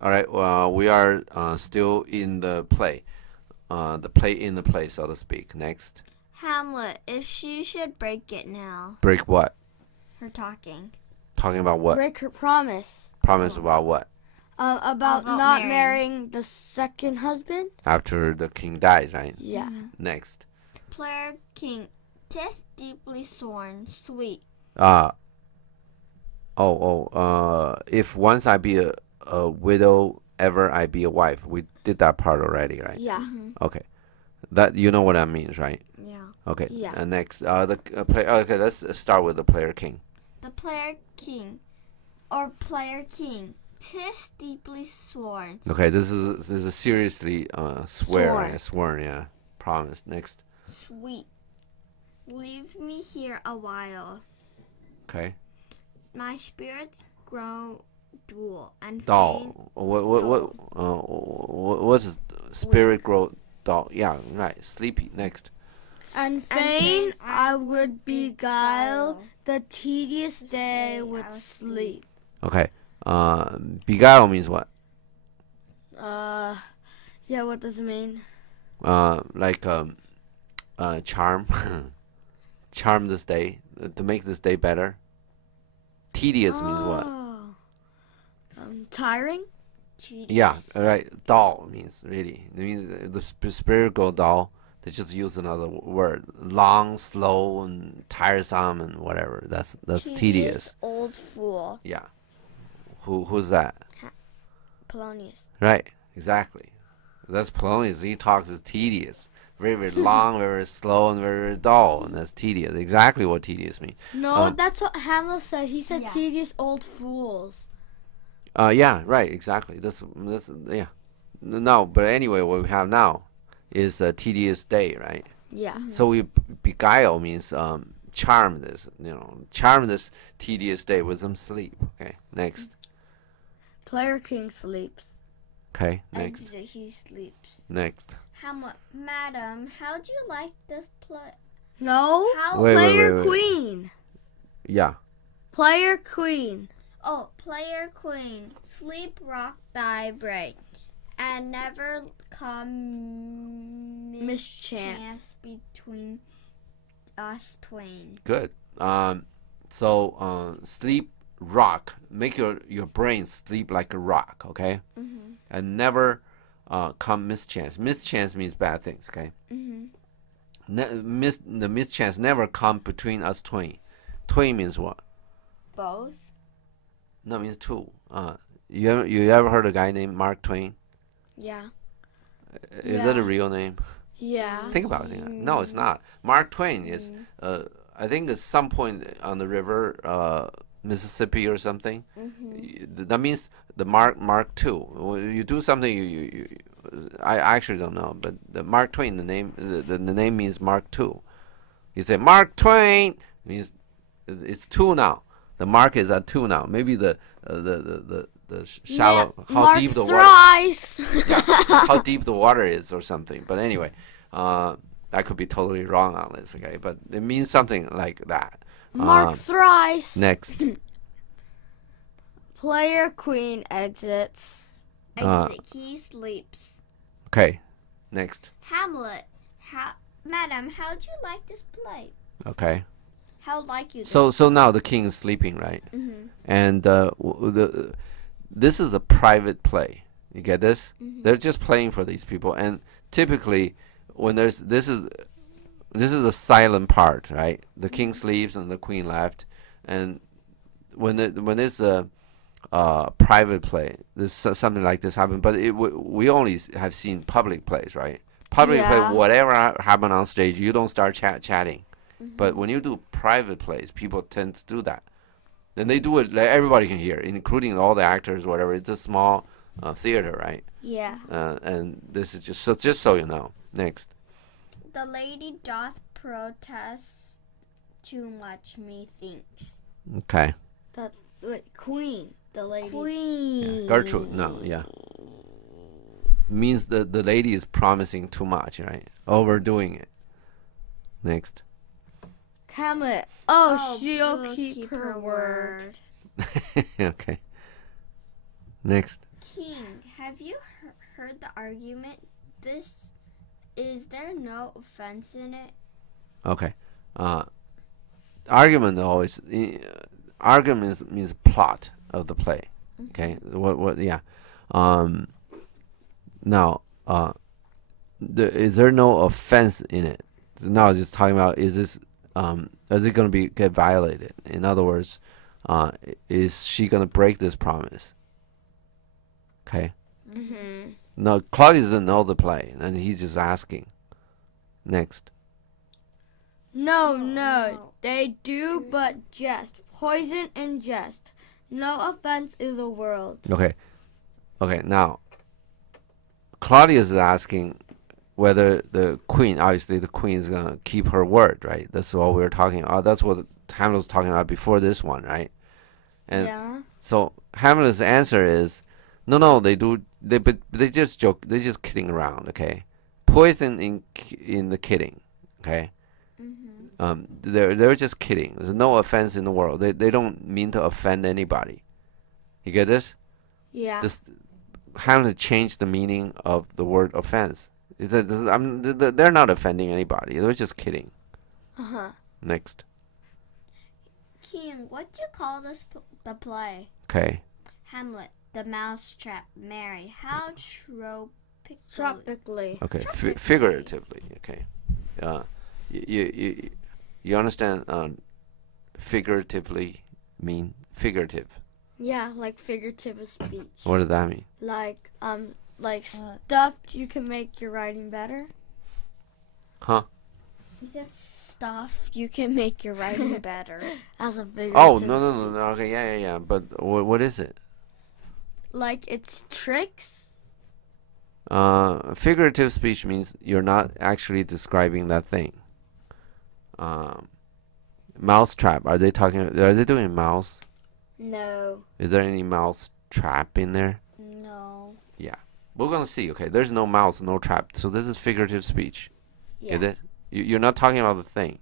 All right. We are still in the play. The play, so to speak. Next. Hamlet, if she should break it now. Break what? Her talking. Talking about what? Break her promise. Promise about what? About not marrying the second husband. After the king dies, right? Yeah. Next. Player king, 'tis deeply sworn, sweet. If once I be a widow, ever I be a wife. We did that part already, right? Yeah. Okay. That you know what that means, right? Yeah. Okay. Yeah. Next, the player. Okay, let's start with the player king. The player king, or player king, 'tis deeply sworn. Okay, this is seriously sworn, yeah. Promise. Next. Sweet. Leave me here a while. Okay. My spirits grow dull and faint. Dull. What's spirit grow dull? Yeah, right. Sleepy. Next. And fain I would beguile the tedious day with sleep. Okay. Beguile means what? Yeah, what does it mean? Like charm. Charm this day to make this day better. Tedious means what? Tiring? Tedious. Yeah, right. Dull means really. It means the spirit go dull. They just use another word. Long, slow, and tiresome, and whatever. That's tedious. Old fool. Yeah. Who's that? Polonius. Right. Exactly. That's Polonius. He talks as tedious. Very, very long, very, very slow, and very, very dull. And that's tedious. Exactly what tedious means. No, that's what Hamlet said. He said tedious old fools. Yeah, right. Exactly. That's yeah. No, but anyway, what we have now is a tedious day, right? Yeah. So we beguile means charm this tedious day with some sleep. Okay, next. Player king sleeps. Okay, next. He sleeps. Next. Hamlet, madam, how do you like this play? No. Wait, player wait. queen. Yeah. Player queen. Oh, player queen, sleep, rock thy brain, and never come mischance between us twain. Good. So sleep, rock. Make your brain sleep like a rock. Okay. And never come mischance. Mischance means bad things. Okay. The mischance never come between us twain. Twain means what? Both. No, it means two. You ever heard a guy named Mark Twain? Yeah. Is that a real name? Yeah. Think about it. No, it's not. Mark Twain is, I think, at some point on the river Mississippi or something. That means the Mark II. When you do something, I actually don't know, but the Mark Twain, the name means Mark II. You say Mark Twain means it's two now. The mark is at 2 now. Maybe the shallow, how deep the water, how deep the water is, or something. But anyway, I could be totally wrong on this. Okay, but it means something like that. Mark thrice. Next. Player queen exits. He sleeps. Okay. Next. Hamlet, madam, how do you like this play? Okay. How like you? So now the king is sleeping, right? And this is a private play. You get this? They're just playing for these people, and typically when this is a silent part, right? The king sleeps and the queen left, and when there's a private play, there's something like this happen. But we only have seen public plays, right? Public play, whatever happen on stage, you don't start chatting. But when you do private plays, people tend to do that. And they do it, like, everybody can hear, including all the actors, whatever. It's a small theater, right? Yeah. And this is just so you know. Next. The lady doth protest too much, methinks. Okay. Queen. The lady. Queen. Yeah. Gertrude, no, yeah. Means the lady is promising too much, right? Overdoing it. Next. Hamlet. She'll keep her word. Okay. Next. King. Have you heard the argument? Is there no offense in it? Okay. Argument always. Argument means plot of the play. Okay. What? Yeah. Now, is there no offense in it? Now, just talking about is it going to get violated? In other words, is she going to break this promise? Okay. No, Claudius doesn't know the play, and he's just asking. Next. No, they do but jest. Poison and jest. No offense in the world. Okay. Now, Claudius is asking whether the queen, obviously the queen is gonna keep her word, right? That's what we were talking about. That's what Hamlet was talking about before this one, right? And yeah. so Hamlet's answer is, no, they do. But they just joke. They're just kidding around. Okay, poison in the kidding. Okay. They're just kidding. There's no offense in the world. They don't mean to offend anybody. You get this? Yeah. Hamlet changed the meaning of the word offense. They're not offending anybody. They're just kidding. Next. King, what do you call the play? Okay. Hamlet, the Mousetrap, Mary. How tropically. Okay. Figuratively. Okay. You understand? Figuratively mean figurative. Yeah, like figurative speech. What does that mean? Like stuff you can make your writing better. Huh? He said stuff you can make your writing better. As a figurative. Oh no. Okay, yeah. But what is it? Like it's tricks. Figurative speech means you're not actually describing that thing. Mousetrap. Are they doing mouse? No. Is there any mouse trap in there? No. Yeah. We're gonna see. Okay. There's no mouse, no trap. So this is figurative speech. Yeah. Get it? You're not talking about the thing.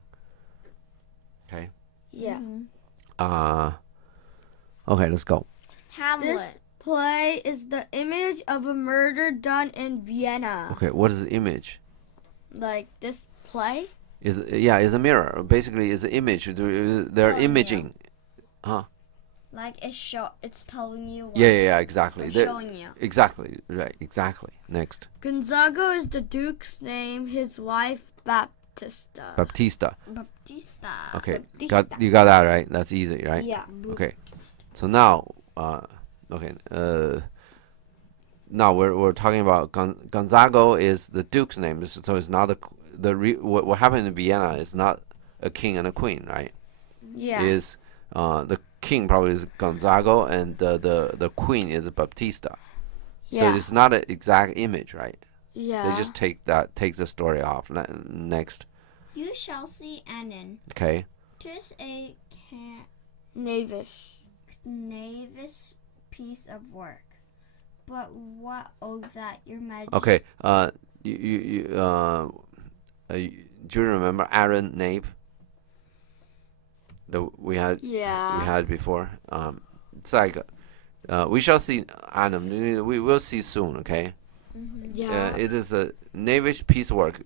Okay. Yeah. Okay. Let's go. Hamlet. This play is the image of a murder done in Vienna. Okay. What is the image? Like this play? It's a mirror. Basically, it's an image. They're Telling imaging. Huh? Like it's telling you. Yeah, exactly. They're showing you. Exactly, right, exactly. Next. Gonzaga is the duke's name, his wife Baptista. Baptista. Okay, Baptista. you got that right. That's easy, right? Yeah. Okay. So now, now we're talking about Gonzaga is the duke's name. So it's not what happened in Vienna is not a king and a queen, right? Yeah. Is the king probably is Gonzaga and the queen is Baptista. Yeah. So it's not an exact image, right? Yeah. They just takes the story off. Next. You shall see Annan. Okay. 'Tis a knavish piece of work. But what that, your majesty? Okay. Do you remember Aaron Knave? We had before. It's like we shall see Annam. We will see soon. Okay. Yeah. It is a knavish piece of work.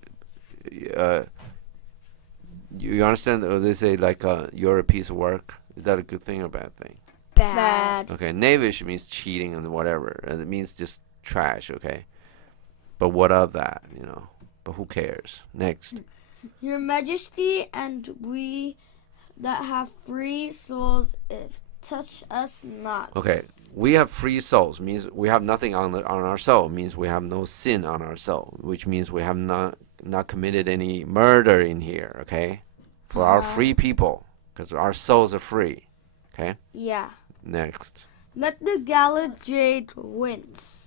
You understand? They say like you're a piece of work. Is that a good thing or bad thing? Bad. Okay. Knavish means cheating and whatever, and it means just trash. Okay. But what of that? But who cares? Next. Your Majesty and we that have free souls, if touch us not. Okay, we have free souls means we have nothing on our soul. Means we have no sin on our soul, which means we have not committed any murder in here. Okay, for our free people, because our souls are free. Okay. Yeah. Next. Let the gala jade wince.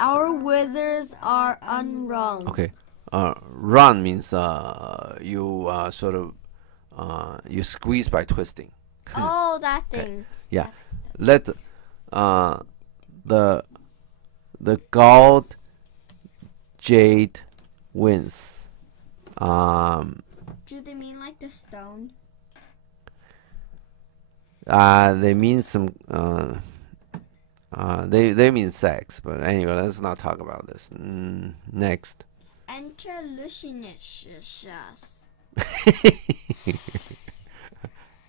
Our withers are unwrung. Okay. Run means you sort of you squeeze by twisting. Oh, that thing. Okay. Yeah. Let the gold jade wins. Do they mean like the stone? They mean some They mean sex, but anyway, let's not talk about this. Next. Enter Lucius.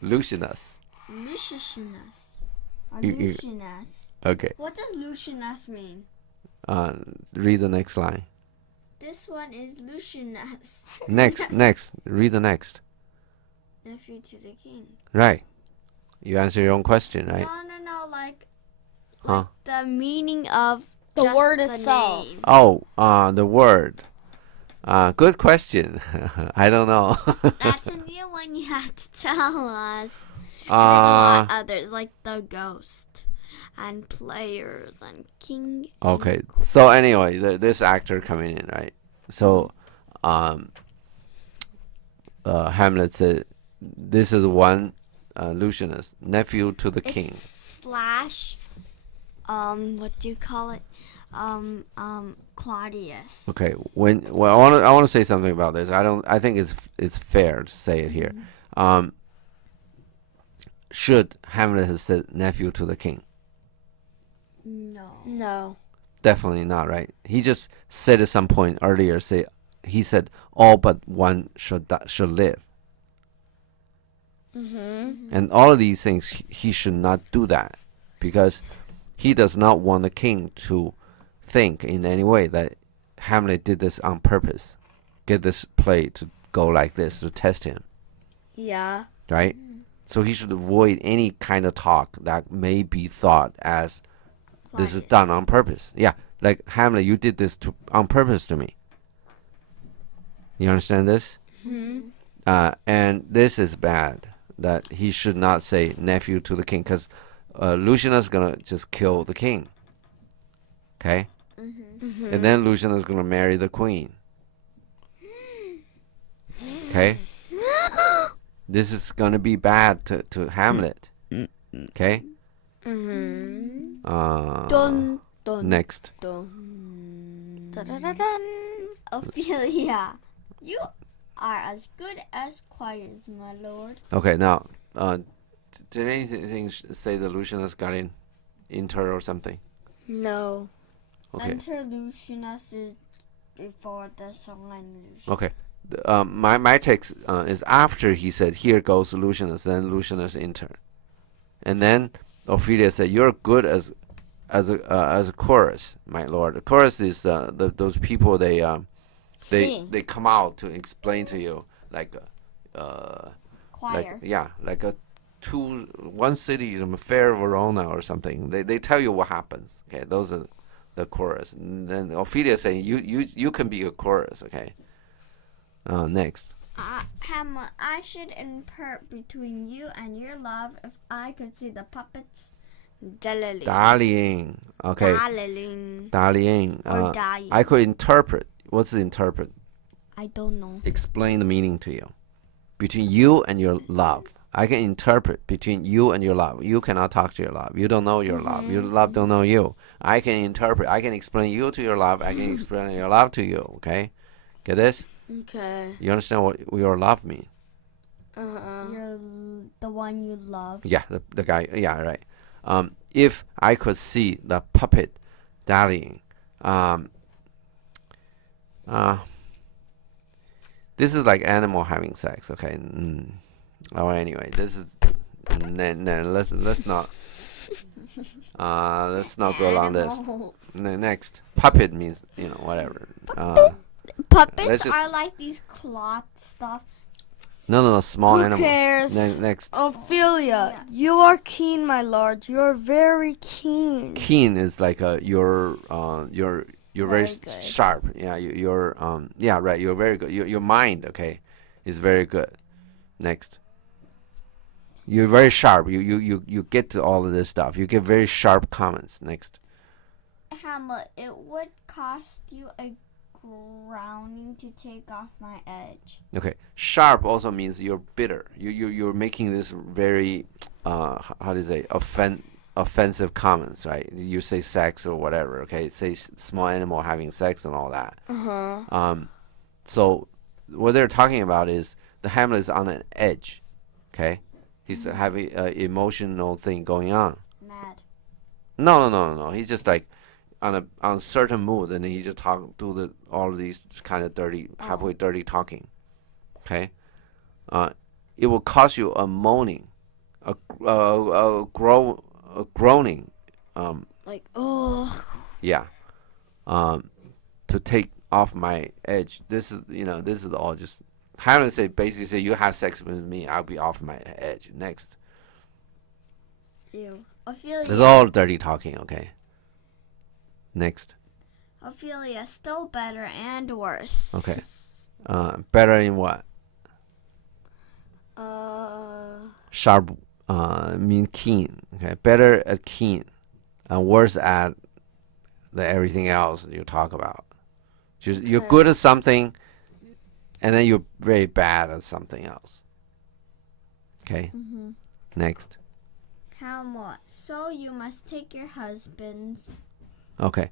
Lucianus. Lucius. You- Okay. What does Lucius mean? Read the next line. This one is Lucius, Next. Read the next. nephew to the king. Right. You answer your own question, right? No, like Huh? the meaning of The just word the itself. name. Oh, the word. Good question. I don't know. That's a new one you have to tell us. And there's a lot others like the ghost and players and king. Okay. So anyway, this actor coming in, right? So, Hamlet said, "This is one Lucianus, nephew to the king." It's slash, what do you call it? Claudius. Okay. I want to say something about this. I think it's fair to say it here. Should Hamlet have said nephew to the king? No. Definitely not, right? He just said at some point earlier. He said all but one should live, and all of these things he should not do that, because he does not want the king to think in any way that Hamlet did this on purpose, get this play to go like this to test him, Yeah. right? So he should avoid any kind of talk that may be thought as this is done on purpose. Yeah, like Hamlet, you did this on purpose to me. You understand this? And this is bad. That he should not say nephew to the king, because Lucianus is gonna just kill the king. Okay, and then Lucianus is gonna marry the queen. Okay, this is gonna be bad to Hamlet. Okay. Dun dun. Next. Dun. Da-da-da-dun. Ophelia, you are as good as choirs, my lord. Okay, now, did anything say that Lucianus got inter or something? No. Okay. Enter Lucianus is before the song and Lucian. Okay. My text is after he said, "Here goes Lucianus," then Lucianus enter, and then Ophelia said, "You're good as a chorus, my lord." The chorus is those people they come out to explain to you like Choir. like one city is fair Verona or something. They tell you what happens. Okay, those are the chorus. And then Ophelia saying, you can be a chorus. Okay. Next. Hamlet, I should impart between you and your love if I could see the puppets Dallying. Okay. Dallying. Or dying. I could interpret. What's the interpret? I don't know. Explain the meaning to you. Between you and your love. I can interpret between you and your love. You cannot talk to your love. You don't know your love. Your love don't know you. I can interpret. I can explain you to your love. I can explain your love to you. Okay? Get this? Okay. You understand what your love means? You're the one you love. Yeah, the guy. Yeah, right. If I could see the puppet dallying, this is like animal having sex. Okay. Oh, anyway, this is no. Let's not. Let's not go along this. Next, puppet means whatever. Puppets are like these cloth stuff. No, small Who animals. cares? Next. Ophelia, you are keen, my lord. You're very keen. Keen is like you're very good. sharp. Yeah, you're yeah, right. You're very good. Your mind, okay, is very good. Next. You're very sharp. You get to all of this stuff. You get very sharp comments. Next. Hamlet, it would cost you a grounding to take off my edge. Okay. Sharp also means you're bitter. You're making this very how do you say offensive comments, right? You say sex or whatever. Okay. Say small animal having sex and all that. So what they're talking about is the Hamlet is on an edge. Okay. He's having an emotional thing going on. Mad. No. He's just like on a certain mood, and he just do all of these kind of halfway dirty talking. Okay, it will cause you a moaning, a groaning. Like, oh. Yeah. To take off my edge. This is all just. Hamlet basically say, you have sex with me, I'll be off my edge. Next. Ew. Ophelia. It's all dirty talking. Okay. Next. Ophelia, still better and worse. Okay. Better in what? Sharp. Mean keen. Okay. Better at keen, and worse at everything else you talk about. You're good at something, and then you're very bad at something else. Okay. Next. Hamlet, so you must take your husband's. Okay.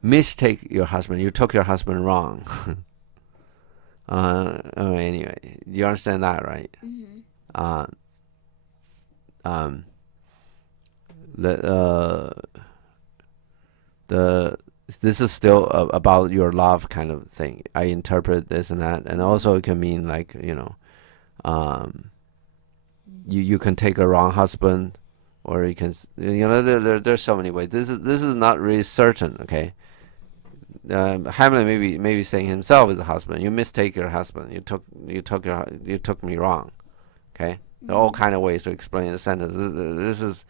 Mistake your husband. You took your husband wrong. Anyway, you understand that, right? This is still about your love kind of thing. I interpret this and that, and also it can mean like you can take a wrong husband, or you can there's so many ways. This is not really certain. Okay. Hamlet maybe saying himself is a husband. You mistake your husband. You took me wrong. Okay. There are all kind of ways to explain the sentence. This is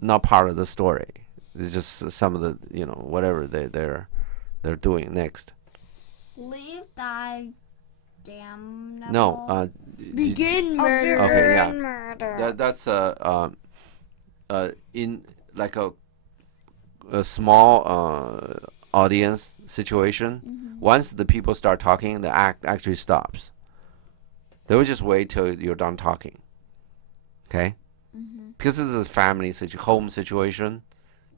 not part of the story. It's just some of the whatever they're doing. Next. Leave thy damnable. No. Begin murder. Okay. Yeah. Murder. That's in like a small audience situation. Once the people start talking, the act actually stops. They will just wait till you're done talking. Okay. Because this is a family home situation.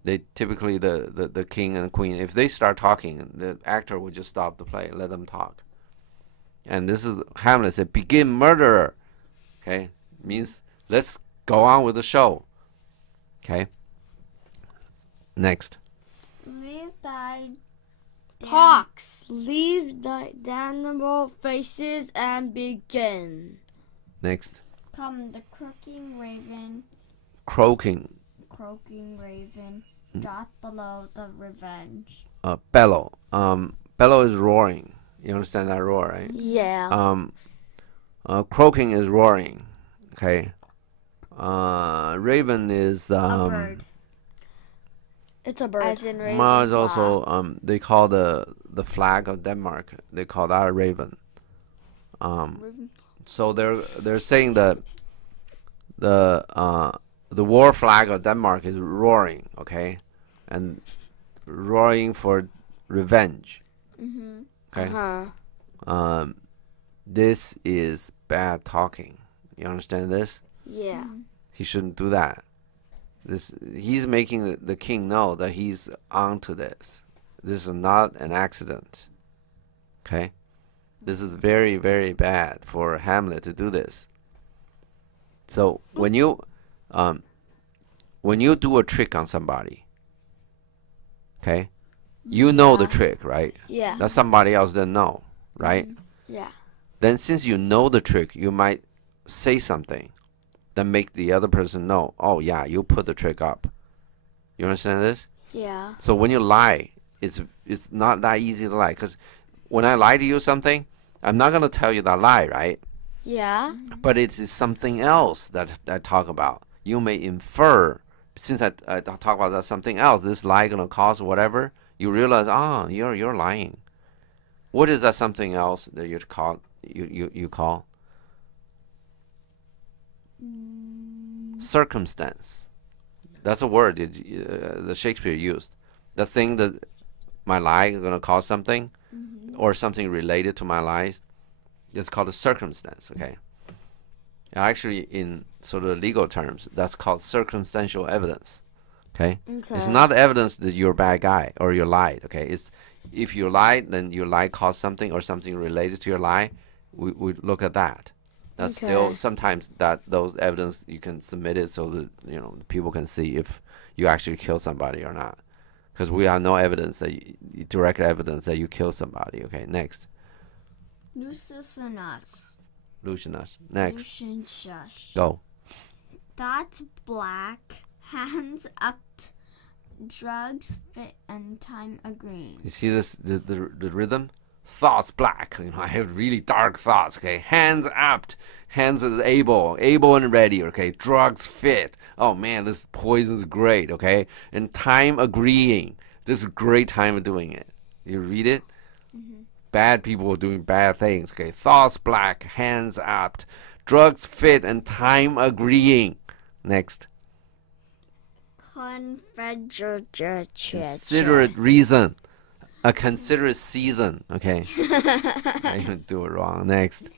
They typically the king and the queen, if they start talking, the actor will just stop the play, let them talk. And this is Hamlet said, "Begin, murderer." Okay, means let's go on with the show. Okay. Next. Leave thy Pox, leave thy damnable faces and begin. Next. Come the croaking raven. Croaking. Raven. Drop below the revenge. Bellow. Bellow is roaring. You understand that roar, right? Yeah. Croaking is roaring. Okay. Raven is A bird. It's a bird. As in raven. Mars also they call the flag of Denmark. They call that a raven. So they're saying that the war flag of Denmark is roaring, okay, and roaring for revenge. Okay. This is bad talking. You understand this? Yeah. He shouldn't do that. He's making the king know that he's onto this. This is not an accident. Okay? This is very, very bad for Hamlet to do this. So when you do a trick on somebody, okay, you know the trick, right? Yeah. That somebody else didn't know, right? Yeah. Then since you know the trick, you might say something that make the other person know, oh yeah, you put the trick up. You understand this? Yeah. So when you lie, it's not that easy to lie, because when I lie to you something, I'm not going to tell you that lie, right? Yeah. But it is something else that I talk about. You may infer, since I talk about that something else, this lie going to cause whatever, you realize, you're lying. What is that something else that you call? Circumstance. That's a word that Shakespeare used. The thing that my lie is going to cause something, or something related to my lies, it's called a circumstance, okay? Actually, in sort of legal terms, that's called circumstantial evidence, okay? It's not evidence that you're a bad guy or you lied, okay? It's if you lied, then your lie caused something or something related to your lie, we look at that. That's still sometimes those evidence you can submit it so that people can see if you actually kill somebody or not. Because we have no evidence direct evidence that you kill somebody. Okay, next. Lucianus. Next. Lucianus. Go. That's black. Hands up. Drugs fit and time agreeing. You see this the rhythm? Thoughts black. I have really dark thoughts. Okay, hands up. Hands is able and ready. Okay, drugs fit. Oh man, this poison's great. Okay, and time agreeing. This is a great time of doing it. You read it. Bad people are doing bad things. Okay, thoughts black. Hands up. Drugs fit and time agreeing. Next. Considerate reason. A considerate season. Okay. I even do it wrong. Next.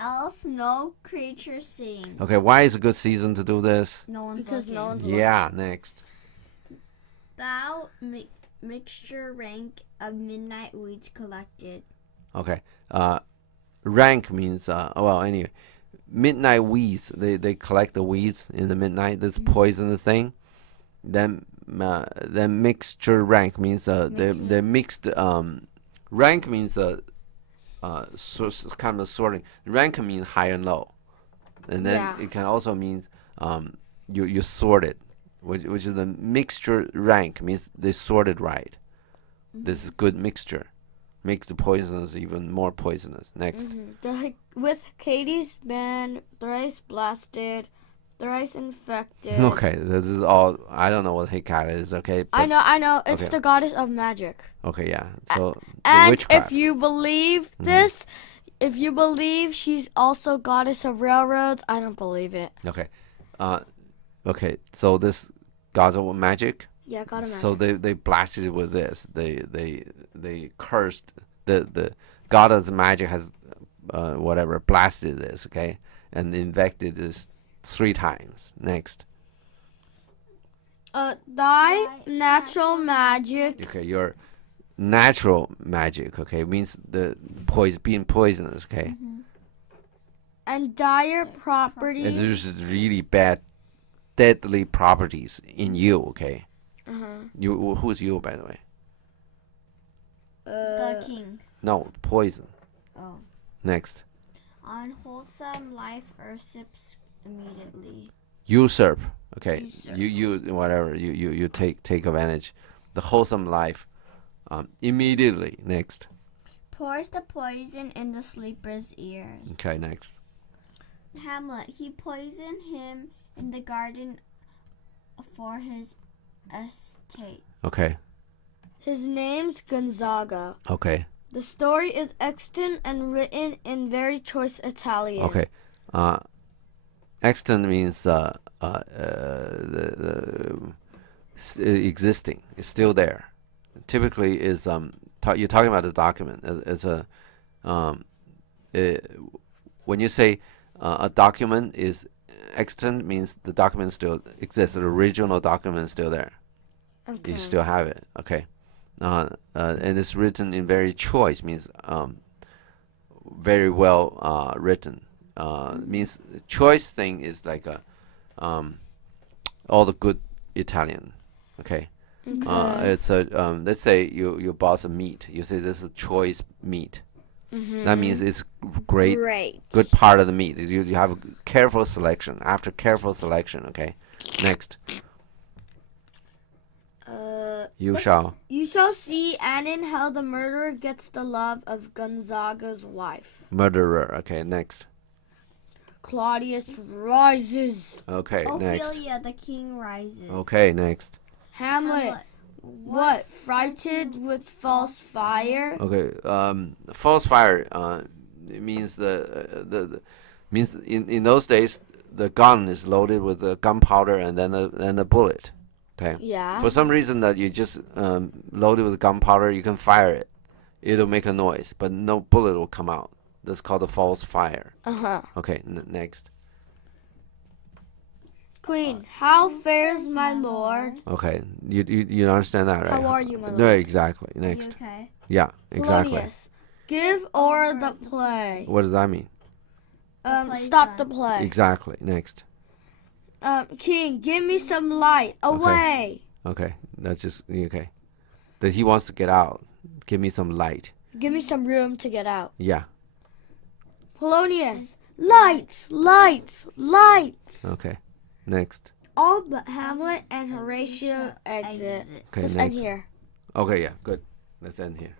Else no creature seen. Okay, why is a good season to do this? No one's because looking. no one's Yeah, next. Thou mixture rank of midnight weeds collected. Okay. Rank means well anyway. Midnight weeds. They collect the weeds in the midnight. This poisonous thing. Then mixture rank means they mixed rank means kind of sorting. Rank means high and low, and then it can also mean you sorted, which is the mixture rank means they sorted right. This is good mixture. Makes the poisonous even more poisonous. Next. With Katie's band, thrice blasted, thrice infected. Okay, this is all. I don't know what Hecate is. Okay, I know. It's the goddess of magic. Okay, yeah. So and witchcraft. if you believe this, if you believe she's also goddess of railroads, I don't believe it. Okay, okay. So this goddess of magic. Yeah, god of magic. So they blasted it with this. They cursed the goddess of magic has blasted this. Okay, and infected this 3 times. Next. Thy natural magic. Okay, your natural magic. Okay, means the being poisonous. Okay. And dire properties. And there's really bad, deadly properties in you. Okay. You who's you, by the way? The king. No, poison. Oh. Next. Unwholesome life usurps immediately. Usurp. Okay. Usurp. You whatever. You take advantage. The wholesome life. Immediately. Next. Pours the poison in the sleeper's ears. Okay. Next. Hamlet. He poisoned him in the garden for his estate. Okay. His name's Gonzaga. Okay. The story is extant and written in very choice Italian. Okay. Extant means existing. It's still there. Typically is you're talking about the document. It's a when you say a document is extant, means the document still exists. The original document is still there. Okay. You still have it. Okay. And it's written in very choice, means very well written. Means choice thing is like all the good Italian. Okay. It's a let's say you bought some meat. You say this is choice meat. That means it's great, good part of the meat. You have a careful selection. After careful selection, okay. Next. You shall see, and in hell the murderer gets the love of Gonzaga's wife. Murderer. Okay, next. Claudius rises. Okay, next. Ophelia, the king rises. Okay, next. Hamlet. What? Frighted with false fire? Okay, false fire. It means means in those days the gun is loaded with the gunpowder and then the bullet. Okay. Yeah. For some reason that you just load it with gunpowder, you can fire it. It'll make a noise, but no bullet will come out. That's called a false fire. Okay, next. Queen, how fares my lord? Okay, you understand that, right? How are you, my lord? No, exactly. Next. Are you okay? Yeah, exactly. Claudius, give o'er the play. What does that mean? Stop the play. Exactly. Next. King, give me some light. Away. Okay. That's just okay. That he wants to get out. Give me some light. Give me some room to get out. Yeah. Polonius. Lights, lights, lights. Okay. Next. All but Hamlet and Horatio exit. Okay, Let's end here. Okay, yeah, good. Let's end here.